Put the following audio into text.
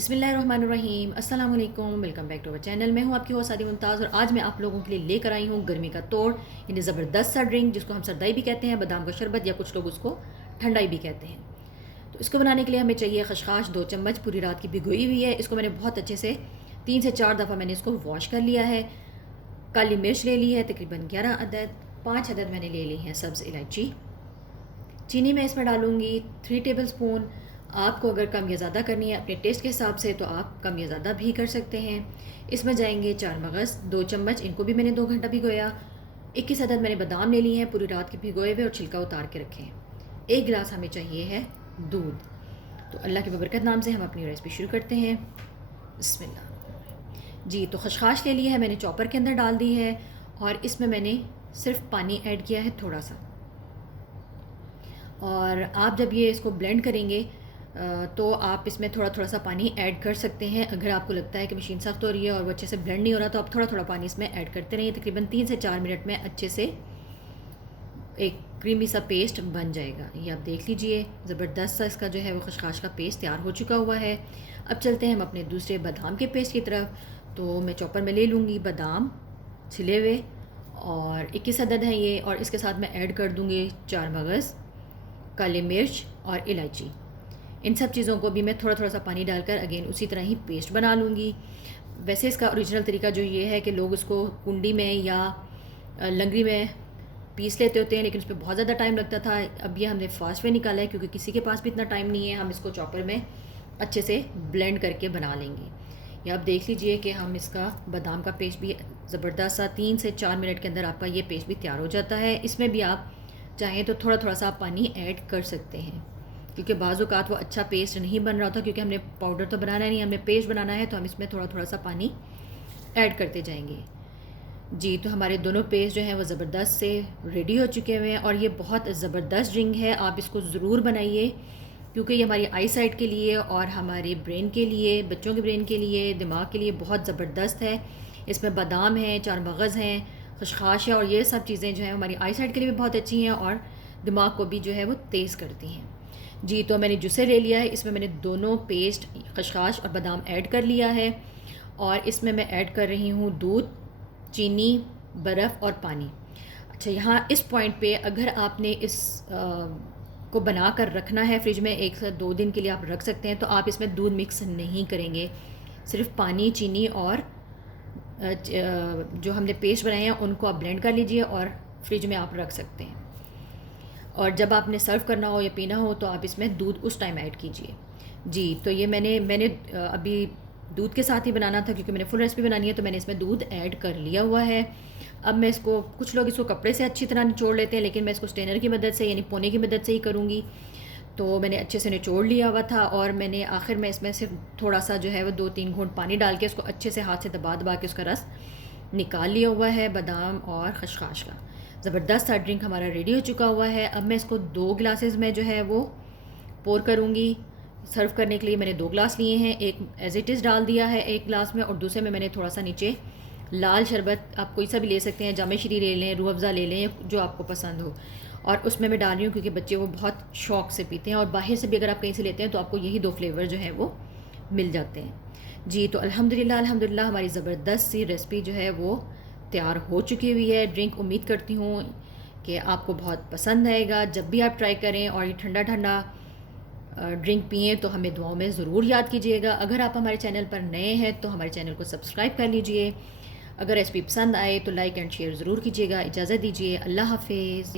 बिस्मिल्लाहिर्रहमानिर्रहीम अस्सलाम वालेकुम, welcome back to our channel. मैं हूं आपकी होस्ट सादी मुमताज़ और आज मैं आप लोगों के लिए लेकर आई हूं गर्मी का तोड़, यानी ज़बरदस्त सा ड्रिंक जिसको हम सरदाई भी कहते हैं, बादाम का शरबत या कुछ लोग उसको ठंडाई भी कहते हैं। तो इसको बनाने के लिए हमें चाहिए खशखाश 2 चम्मच पूरी रात की भिगोई हुई है। इसको मैंने बहुत अच्छे से 3 से 4 दफ़ा मैंने इसको वॉश कर लिया है। काली मिर्च ले ली है तकरीबन 11 अदद, 5 अदद मैंने ले ली हैं सब्ज़ इलायची। चीनी मैं इसमें डालूँगी 3 टेबल स्पून। आपको अगर कम या ज़्यादा करनी है अपने टेस्ट के हिसाब से तो आप कम या ज़्यादा भी कर सकते हैं। इसमें जाएंगे 4 मगज़ 2 चम्मच, इनको भी मैंने 2 घंटा भिगोया। 21 अदद मैंने बादाम ले लिए हैं पूरी रात के भिगोए हुए और छिलका उतार के रखे हैं। 1 गिलास हमें चाहिए है दूध। तो अल्लाह की बबरकत नाम से हम अपनी रेसिपी शुरू करते हैं। बिस्मिल्लाह जी। तो खशखाश ले लिया है मैंने, चॉपर के अंदर डाल दी है और इसमें मैंने सिर्फ पानी ऐड किया है थोड़ा सा। और आप जब ये इसको ब्लेंड करेंगे तो आप इसमें थोड़ा थोड़ा सा पानी ऐड कर सकते हैं। अगर आपको लगता है कि मशीन सख्त हो रही है और वो अच्छे से ब्लेंड नहीं हो रहा तो आप थोड़ा थोड़ा पानी इसमें ऐड करते रहिए। तकरीबन 3 से 4 मिनट में अच्छे से एक क्रीमी सा पेस्ट बन जाएगा। ये आप देख लीजिए, ज़बरदस्त सा इसका जो है वो खशखाश का पेस्ट तैयार हो चुका हुआ है। अब चलते हैं हम अपने दूसरे बादाम के पेस्ट की तरफ। तो मैं चॉपर में ले लूँगी बादाम छिले हुए और 21 अदद हैं ये, और इसके साथ मैं ऐड कर दूँगी 4 मगज़, काली मिर्च और इलायची। इन सब चीज़ों को भी मैं थोड़ा थोड़ा सा पानी डालकर अगेन उसी तरह ही पेस्ट बना लूँगी। वैसे इसका ओरिजिनल तरीका जो ये है कि लोग उसको कुंडी में या लंगड़ी में पीस लेते होते हैं, लेकिन उस पर बहुत ज़्यादा टाइम लगता था। अब ये हमने फास्ट वे निकाला है क्योंकि किसी के पास भी इतना टाइम नहीं है। हम इसको चॉपर में अच्छे से ब्लेंड करके बना लेंगे। या आप देख लीजिए कि हम इसका बादाम का पेस्ट भी ज़बरदस्त सा 3 से 4 मिनट के अंदर आपका ये पेस्ट भी तैयार हो जाता है। इसमें भी आप चाहें तो थोड़ा थोड़ा सा पानी ऐड कर सकते हैं क्योंकि बाज़-औक़ात वो अच्छा पेस्ट नहीं बन रहा था, क्योंकि हमने पाउडर तो बनाना नहीं, हमने पेस्ट बनाना है, तो हम इसमें थोड़ा थोड़ा सा पानी ऐड करते जाएंगे जी। तो हमारे दोनों पेस्ट जो हैं वो ज़बरदस्त से रेडी हो चुके हुए हैं और ये बहुत ज़बरदस्त ड्रिंक है। आप इसको ज़रूर बनाइए क्योंकि ये हमारी आई साइट के लिए और हमारे ब्रेन के लिए, बच्चों के ब्रेन के लिए, दिमाग के लिए बहुत ज़बरदस्त है। इसमें बादाम हैं, 4 मगज़ हैं, खशखाश है और ये सब चीज़ें जो हैं हमारी आई साइट के लिए भी बहुत अच्छी हैं और दिमाग को भी जो है वो तेज़ करती हैं जी। तो मैंने जूसर ले लिया है, इसमें मैंने दोनों पेस्ट खशखाश और बादाम ऐड कर लिया है और इसमें मैं ऐड कर रही हूँ दूध, चीनी, बर्फ़ और पानी। अच्छा, यहाँ इस पॉइंट पे अगर आपने इस को बना कर रखना है फ्रिज में 1 से 2 दिन के लिए आप रख सकते हैं, तो आप इसमें दूध मिक्स नहीं करेंगे, सिर्फ पानी, चीनी और जो हमने पेस्ट बनाए हैं उनको आप ब्लेंड कर लीजिए और फ्रिज में आप रख सकते हैं। और जब आपने सर्व करना हो या पीना हो तो आप इसमें दूध उस टाइम ऐड कीजिए जी। तो ये मैंने अभी दूध के साथ ही बनाना था क्योंकि मैंने फुल रेसिपी बनानी है, तो मैंने इसमें दूध ऐड कर लिया हुआ है। अब मैं इसको, कुछ लोग इसको कपड़े से अच्छी तरह निचोड़ लेते हैं, लेकिन मैं इसको स्ट्रेनर की मदद से यानी पोने की मदद से ही करूँगी। तो मैंने अच्छे से निचोड़ लिया हुआ था और मैंने आखिर में इसमें सिर्फ थोड़ा सा जो है वो 2-3 घूंट पानी डाल के इसको अच्छे से हाथ से दबा दबा के उसका रस निकाल लिया हुआ है बादाम और खशखाश का। ज़बरदस्त सा ड्रिंक हमारा रेडी हो चुका हुआ है। अब मैं इसको 2 गिलासेस में जो है वो पोर करूँगी। सर्व करने के लिए मैंने 2 गिलास लिए हैं, एक एज़ इट इज़ डाल दिया है 1 गिलास में और दूसरे में मैंने थोड़ा सा नीचे लाल शरबत, आप कोई सा भी ले सकते हैं, जामे श्री ले लें, रूह अफ़ज़ा ले लें, जो आपको पसंद हो, और उसमें मैं डाल रही हूँ क्योंकि बच्चे वो बहुत शौक़ से पीते हैं और बाहर से भी अगर आप कहीं से लेते हैं तो आपको यही 2 फ्लेवर जो हैं वो मिल जाते हैं जी। तो अल्हम्दुलिल्लाह हमारी ज़बरदस्त सी रेसिपी जो है वो तैयार हो चुकी हुई है। ड्रिंक उम्मीद करती हूँ कि आपको बहुत पसंद आएगा। जब भी आप ट्राई करें और ये ठंडा ठंडा ड्रिंक पिएँ तो हमें दुआओं में ज़रूर याद कीजिएगा। अगर आप हमारे चैनल पर नए हैं तो हमारे चैनल को सब्सक्राइब कर लीजिए। अगर रेसिपी पसंद आए तो लाइक एंड शेयर ज़रूर कीजिएगा। इजाज़त दीजिए, अल्लाह हाफ़िज़।